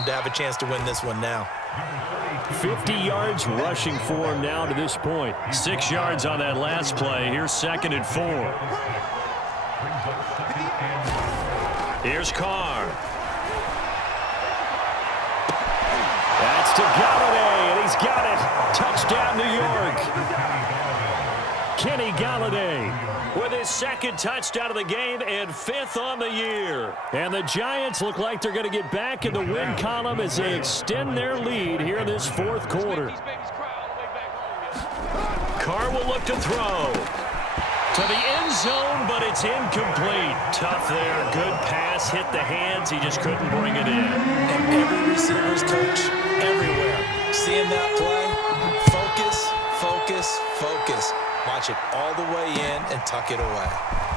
them to have a chance to win this one now. 50 yards rushing for him now to this point. 6 yards on that last play. Here's 2nd and 4. Here's Carr. That's to Galladay, and he's got it. Touchdown, New York. Kenny Galladay with his 2nd touchdown of the game and 5th on the year. And the Giants look like they're going to get back in the win column as they extend their lead here in this 4th quarter. Carr will look to throw to the end zone, but it's incomplete. Tough there. Good pass. Hit the hands. He just couldn't bring it in. And every receiver's coach everywhere. Seeing that play, focus, focus, focus. Watch it all the way in and tuck it away.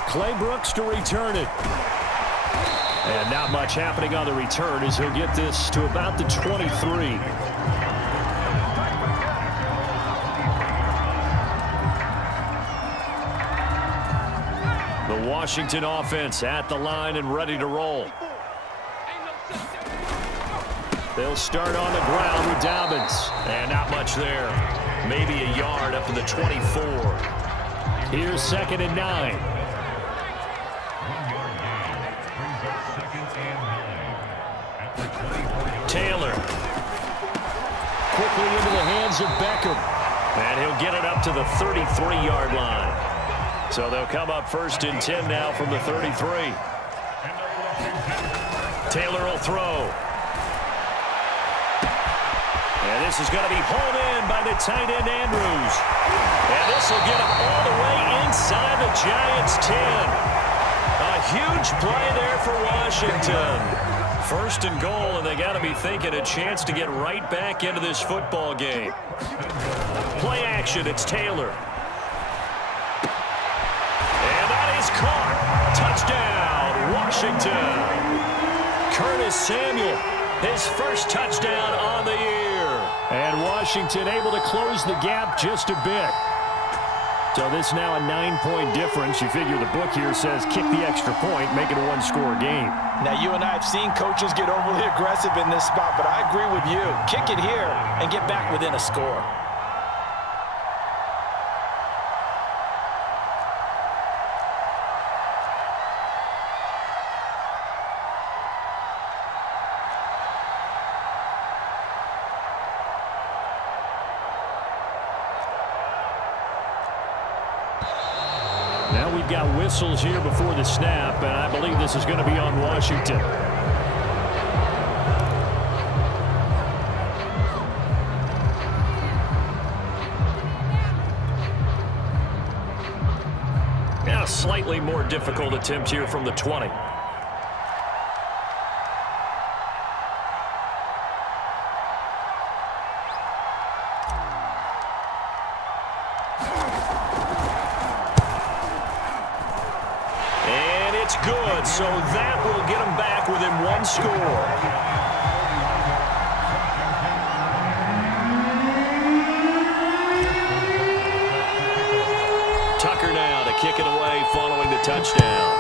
Clay Brooks to return it. And not much happening on the return as he'll get this to about the 23. The Washington offense at the line and ready to roll. They'll start on the ground with Dobbins. And not much there. Maybe a yard up to the 24. Here's 2nd and 9. Taylor. Quickly into the hands of Beckham. And he'll get it up to the 33-yard line. So they'll come up 1st and 10 now from the 33. Taylor will throw. And this is going to be hauled in by the tight end, Andrews. And this will get him all the way inside the Giants' 10. A huge play there for Washington. 1st and goal, and they got to be thinking a chance to get right back into this football game. Play action, it's Taylor. And that is caught. Touchdown, Washington. Curtis Samuel, his 1st touchdown on the year. And Washington able to close the gap just a bit. So this now a 9-point difference. You figure the book here says kick the extra point, make it a 1-score game. Now, you and I have seen coaches get overly aggressive in this spot, but I agree with you. Kick it here and get back within a score. Now we've got whistles here before the snap, and I believe this is going to be on Washington. Now a slightly more difficult attempt here from the 20. Good, so that will get them back within 1 score. Tucker now to kick it away following the touchdown.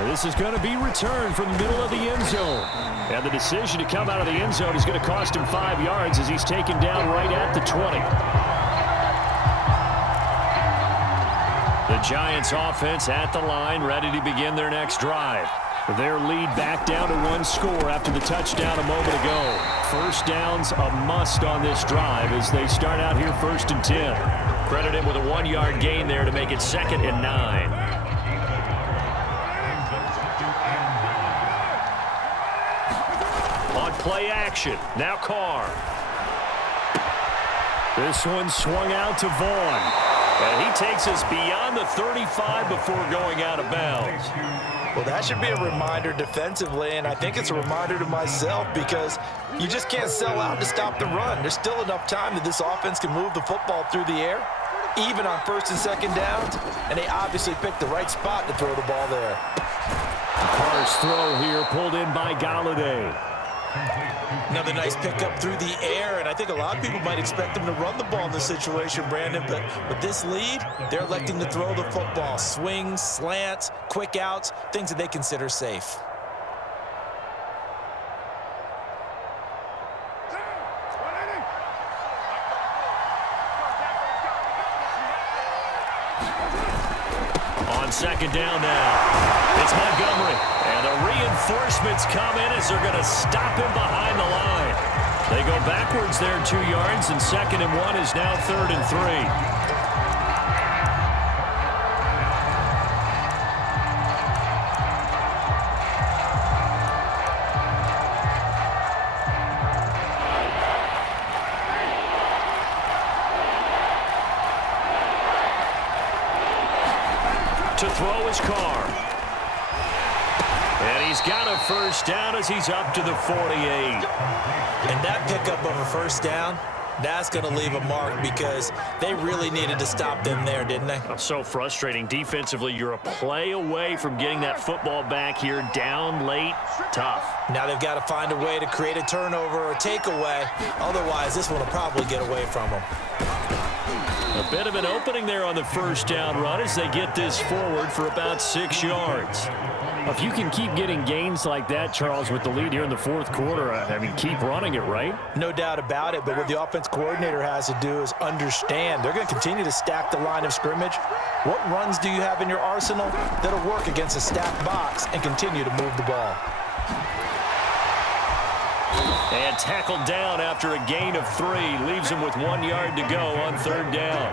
And this is going to be returned from the middle of the end zone. And the decision to come out of the end zone is going to cost him 5 yards as he's taken down right at the 20. The Giants offense at the line, ready to begin their next drive. Their lead back down to 1 score after the touchdown a moment ago. 1st downs a must on this drive as they start out here 1st and 10. Credit him with a 1-yard gain there to make it 2nd and 9. On play action, now Carr. This one swung out to Vaughn. And he takes us beyond the 35 before going out of bounds. Well, that should be a reminder defensively, and I think it's a reminder to myself because you just can't sell out to stop the run. There's still enough time that this offense can move the football through the air, even on 1st and 2nd downs, and they obviously picked the right spot to throw the ball there. Carr's throw here pulled in by Galladay. Another nice pickup through the air, and I think a lot of people might expect them to run the ball in this situation, Brandon, but with this lead, they're electing to throw the football. Swings, slants, quick outs, things that they consider safe. On second down now, it's Montgomery. And the reinforcements come in as they're going to stop him behind the line. They go backwards there 2 yards, and 2nd and 1 is now 3rd and 3. To throw his car. And he's got a first down as he's up to the 48. And that pickup of a first down, that's going to leave a mark because they really needed to stop them there, didn't they? So frustrating. Defensively, you're a play away from getting that football back here down late. Tough. Now they've got to find a way to create a turnover or takeaway. Otherwise, this one will probably get away from them. A bit of an opening there on the first down run as they get this forward for about 6 yards. If you can keep getting gains like that, Charles, with the lead here in the 4th quarter, I mean, keep running it, right? No doubt about it, but what the offense coordinator has to do is understand. They're going to continue to stack the line of scrimmage. What runs do you have in your arsenal that'll work against a stacked box and continue to move the ball? And tackled down after a gain of 3. Leaves him with 1 yard to go on 3rd down.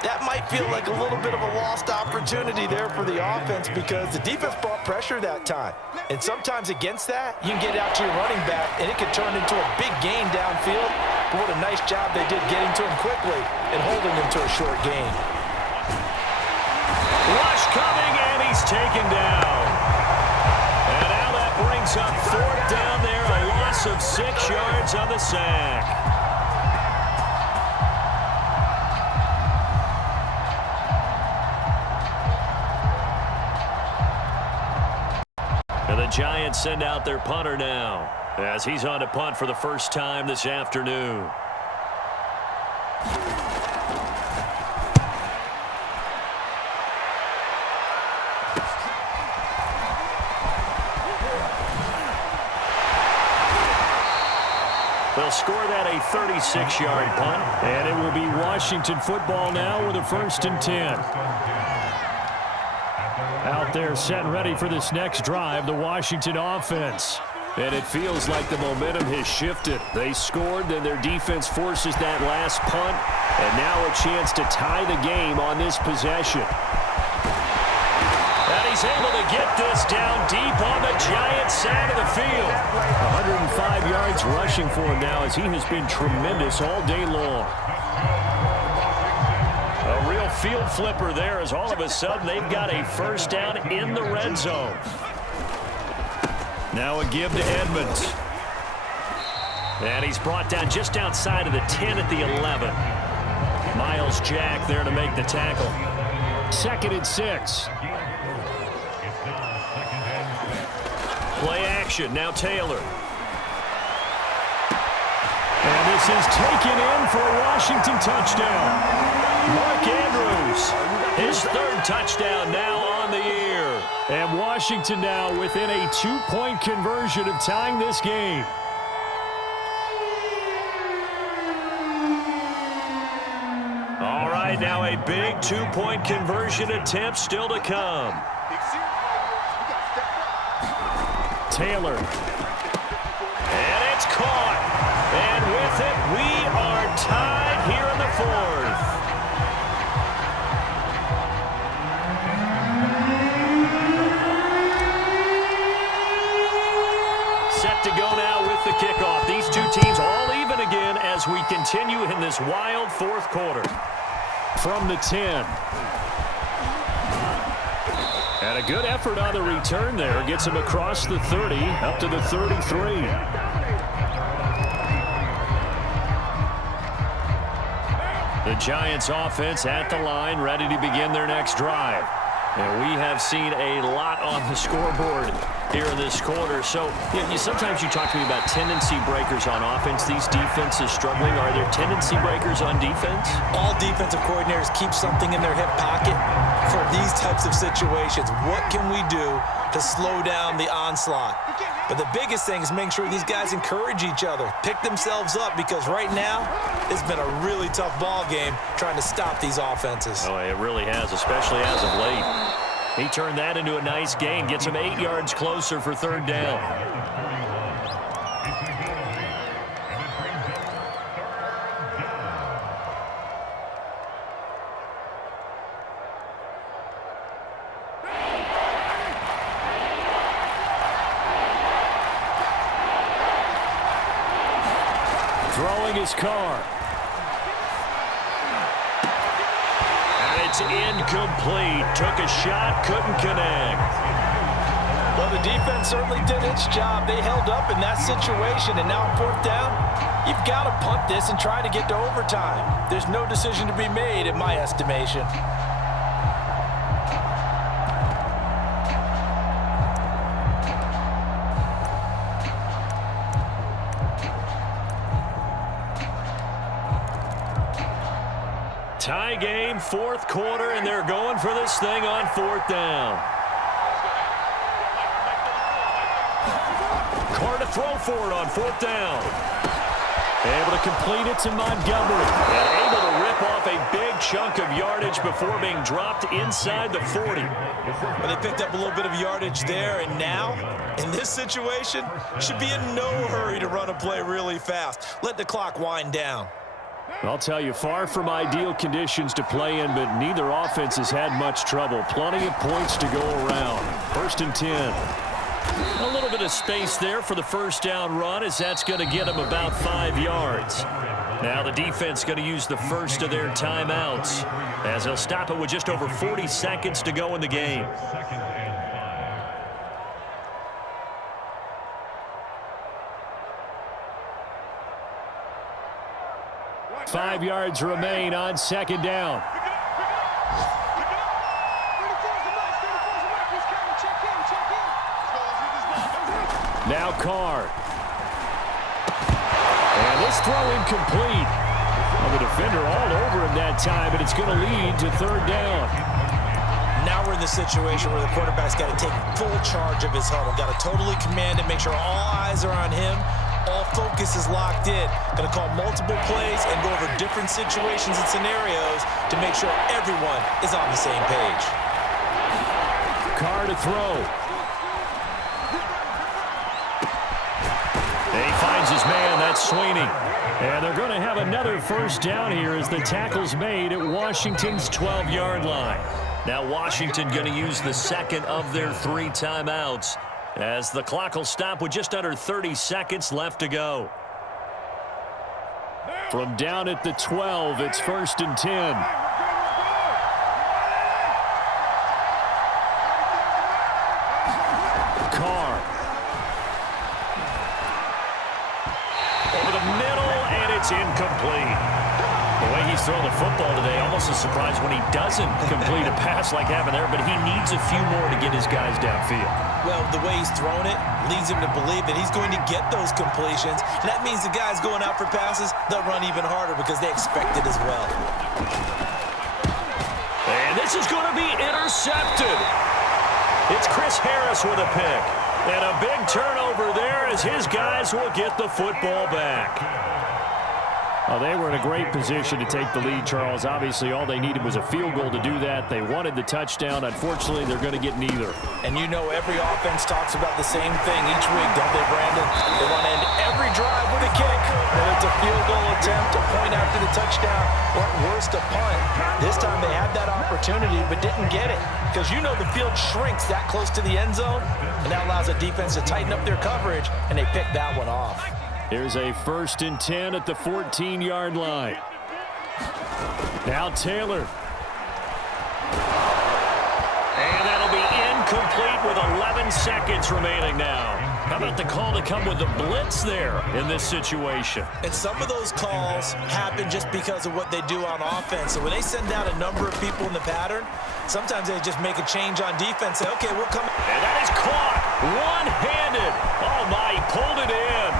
That might feel like a little bit of a lost opportunity there for the offense because the defense brought pressure that time. And sometimes against that, you can get out to your running back, and it could turn into a big gain downfield. But what a nice job they did getting to him quickly and holding him to a short gain. Rush coming, and he's taken down. And now that brings up 4th down there, a loss of 6 yards on the sack. And the Giants send out their punter now as he's on to punt for the first time this afternoon. They'll score that a 36-yard punt. And it will be Washington football now with a 1st and 10. Out there set and ready for this next drive, the Washington offense. And it feels like the momentum has shifted. They scored, then their defense forces that last punt, and now a chance to tie the game on this possession. And he's able to get this down deep on the Giants' side of the field. 105 yards rushing for him now as he has been tremendous all day long. A real field flipper there as all of a sudden they've got a first down in the red zone. Now a give to Edmonds. And he's brought down just outside of the 10 at the 11. Miles Jack there to make the tackle. 2nd and 6. Play action, now Taylor. And this is taken in for a Washington touchdown. Mark Andrews, his 3rd touchdown now on the year. And Washington now within a 2-point conversion of tying this game. All right, now a big 2-point conversion attempt still to come. Taylor. And it's caught. And with it, we are tied here in the 4th. Set to go now with the kickoff. These two teams all even again as we continue in this wild 4th quarter. From the 10. And a good effort on the return there. Gets him across the 30, up to the 33. The Giants offense at the line, ready to begin their next drive. And we have seen a lot on the scoreboard here in this quarter. So sometimes you talk to me about tendency breakers on offense. These defenses struggling. Are there tendency breakers on defense? All defensive coordinators keep something in their hip pocket for these types of situations. What can we do to slow down the onslaught? But the biggest thing is making sure these guys encourage each other, pick themselves up, because right now it's been a really tough ball game trying to stop these offenses. Oh, it really has, especially as of late. He turned that into a nice gain, gets him 8 yards closer for third down. Throwing his car. And it's incomplete. Took a shot, couldn't connect. Well, the defense certainly did its job. They held up in that situation, and now on fourth down, you've got to punt this and try to get to overtime. There's no decision to be made, in my estimation. Tie game, fourth quarter, and they're going for this thing on fourth down. Carr to throw for it on fourth down. Able to complete it to Montgomery. And able to rip off a big chunk of yardage before being dropped inside the 40. Well, they picked up a little bit of yardage there, and now, in this situation, should be in no hurry to run a play really fast. Let the clock wind down. I'll tell you, far from ideal conditions to play in, but neither offense has had much trouble. Plenty of points to go around. 1st and 10. A little bit of space there for the first down run, as that's going to get them about 5 yards. Now the defense going to use the first of their timeouts, as they'll stop it with just over 40 seconds to go in the game. Five yards remain on second down. Now Carr. And this throw incomplete. Well, the defender all over him that time, but it's going to lead to third down. Now we're in the situation where the quarterback's got to take full charge of his huddle. Got to totally command it, make sure all eyes are on him. All focus is locked in. Going to call multiple plays and go over different situations and scenarios to make sure everyone is on the same page. Carr to throw. He finds his man. That's Sweeney. And they're going to have another first down here as the tackle's made at Washington's 12-yard line. Now Washington going to use the second of their 3 timeouts, as the clock will stop with just under 30 seconds left to go. From down at the 12, it's 1st and 10. Carr. Over the middle, and it's incomplete. The way he's throwing the football today, almost a surprise when he doesn't complete a pass like happened there, but he needs a few more to get his guys downfield. Well, the way he's thrown it leads him to believe that he's going to get those completions. And that means the guys going out for passes, they'll run even harder because they expect it as well. And this is going to be intercepted. It's Chris Harris with a pick. And a big turnover there as his guys will get the football back. Well, they were in a great position to take the lead, Charles. Obviously, all they needed was a field goal to do that. They wanted the touchdown. Unfortunately, they're going to get neither. And you know every offense talks about the same thing each week, don't they, Brandon? They want to end every drive with a kick, whether it's a field goal attempt, a point after the touchdown, or at worst, a punt. This time they had that opportunity but didn't get it, because you know the field shrinks that close to the end zone, and that allows the defense to tighten up their coverage, and they picked that one off. Here's a 1st and 10 at the 14-yard line. Now Taylor. And that'll be incomplete with 11 seconds remaining now. How about the call to come with the blitz there in this situation? And some of those calls happen just because of what they do on offense. So when they send out a number of people in the pattern, sometimes they just make a change on defense. Say, okay, we'll come. And that is caught. One-handed. Oh, my, he pulled it in.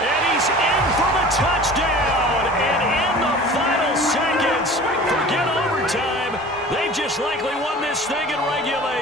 And he's in for the touchdown. And in the final seconds, forget overtime. They just likely won this thing in regulation.